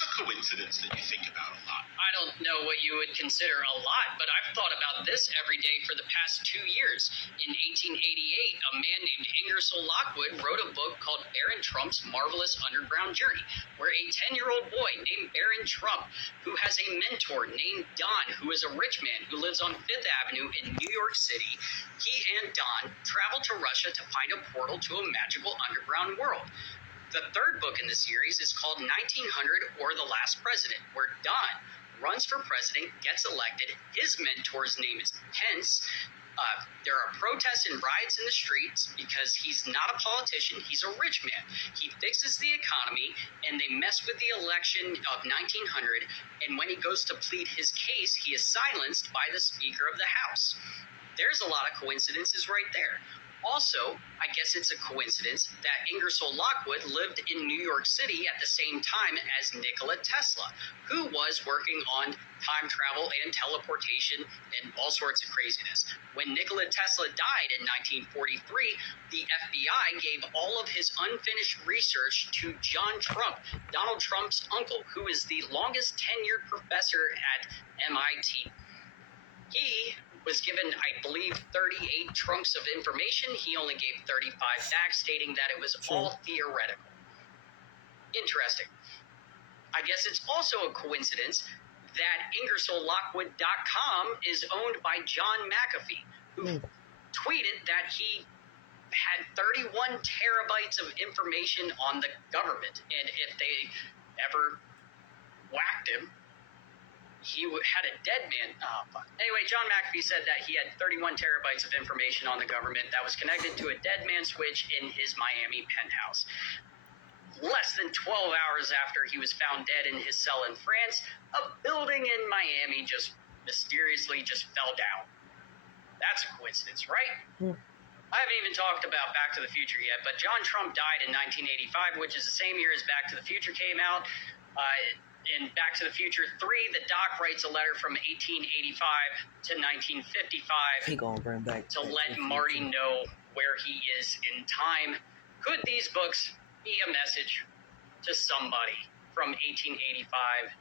What's a coincidence that you think about a lot? I don't know what you would consider a lot, but I've thought about this every day for the past 2 years. In 1888, a man named Ingersoll Lockwood wrote a book called Baron Trump's Marvelous Underground Journey, where a 10-year-old boy named Baron Trump, who has a mentor named Don, who is a rich man who lives on Fifth Avenue in New York City, he and Don travel to Russia to find a portal to a magical underground world. The third book in the series is called 1900 or The Last President, where Don runs for president, gets elected. His mentor's name is Pence. There are protests and riots in the streets because he's not a politician. He's a rich man. He fixes the economy, and they mess with the election of 1900. And when he goes to plead his case, he is silenced by the Speaker of the House. There's a lot of coincidences right there. Also, I guess it's a coincidence that Ingersoll Lockwood lived in New York City at the same time as Nikola Tesla, who was working on time travel and teleportation and all sorts of craziness. When Nikola Tesla died in 1943, the FBI gave all of his unfinished research to John Trump, Donald Trump's uncle, who is the longest tenured professor at MIT. He was given, I believe, 38 trunks of information. He only gave 35 back, stating that it was all theoretical. Interesting. I guess it's also a coincidence that IngersollLockwood.com is owned by John McAfee, who tweeted that he had 31 terabytes of information on the government. And if they ever whacked him, he had a dead man. Oh, fuck. Anyway, John McAfee said that he had 31 terabytes of information on the government that was connected to a dead man switch in his Miami penthouse. Less than 12 hours after he was found dead in his cell in France, a building in Miami just mysteriously just fell down. That's a coincidence, right? I haven't even talked about Back to the Future yet, but John Trump died in 1985, which is the same year as Back to the Future came out. In Back to the Future 3, the Doc writes a letter from 1885 to 1955 to let Marty know where he is in time. Could these books be a message to somebody from 1885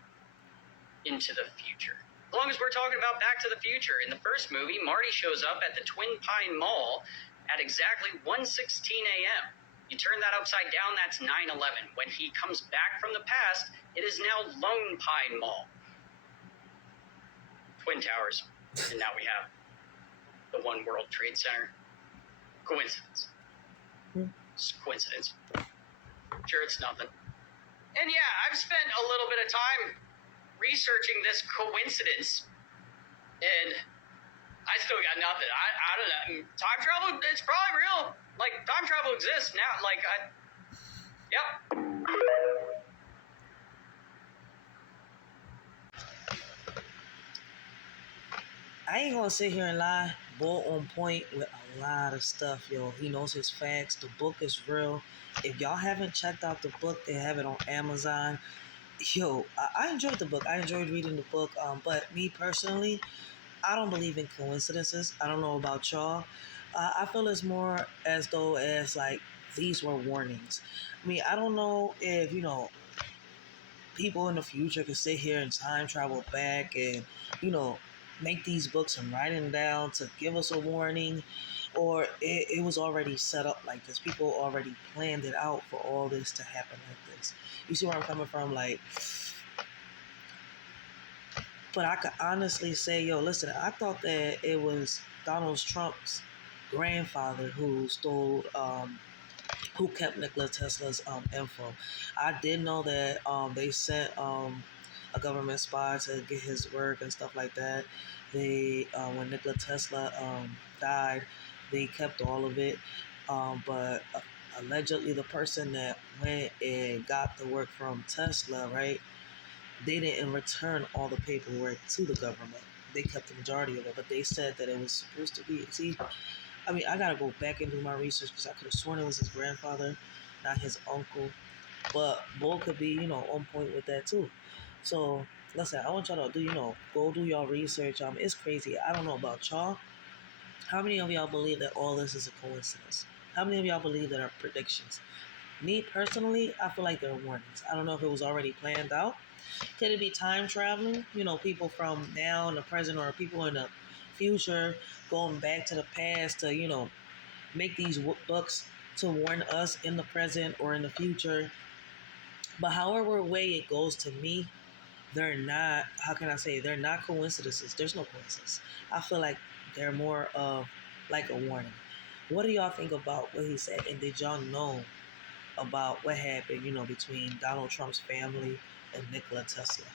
into the future? As long as we're talking about Back to the Future, in the first movie, Marty shows up at the Twin Pine Mall at exactly 1:16 a.m. You turn that upside down, that's 9/11. When he comes back from the past, it is now Lone Pine Mall. Twin Towers. And now we have the One World Trade Center. Coincidence. It's coincidence. Sure, it's nothing. And yeah, I've spent a little bit of time researching this coincidence. And I still got nothing. I don't know. Time travel, it's probably real. Like, time travel exists now. Like, yep. I ain't gonna sit here and lie. Bull on point with a lot of stuff, yo. He knows his facts. The book is real. If y'all haven't checked out the book, they have it on Amazon. Yo, I enjoyed the book. I enjoyed reading the book. But me personally, I don't believe in coincidences. I don't know about y'all. I feel it's more as though as like these were warnings. I mean, I don't know if, people in the future can sit here and time travel back and, make these books and write them down to give us a warning, or it was already set up like this. People already planned it out for all this to happen like this. You see where I'm coming from? Like, but I could honestly say, listen, I thought that it was Donald Trump's grandfather who stole, who kept Nikola Tesla's info. I did know that they sent a government spy to get his work and stuff like that. They when Nikola Tesla died, they kept all of it. But allegedly, the person that went and got the work from Tesla, right? They didn't return all the paperwork to the government. They kept the majority of it, but they said that it was supposed to be. See, I mean, I gotta go back and do my research because I could have sworn it was his grandfather, not his uncle. But Bull could be, on point with that too. So, listen, I want y'all to go do y'all research. It's crazy. I don't know about y'all. How many of y'all believe that all this is a coincidence? How many of y'all believe that are predictions? Me personally, I feel like they're warnings. I don't know if it was already planned out. Could it be time traveling? You know, people from now in the present or people in the future going back to the past to, make these books to warn us in the present or in the future. But however way it goes to me, they're not, how can I say, they're not coincidences. There's no coincidence. I feel like they're more of like a warning. What do y'all think about what he said? And did y'all know about what happened, between Donald Trump's family and Nikola Tesla?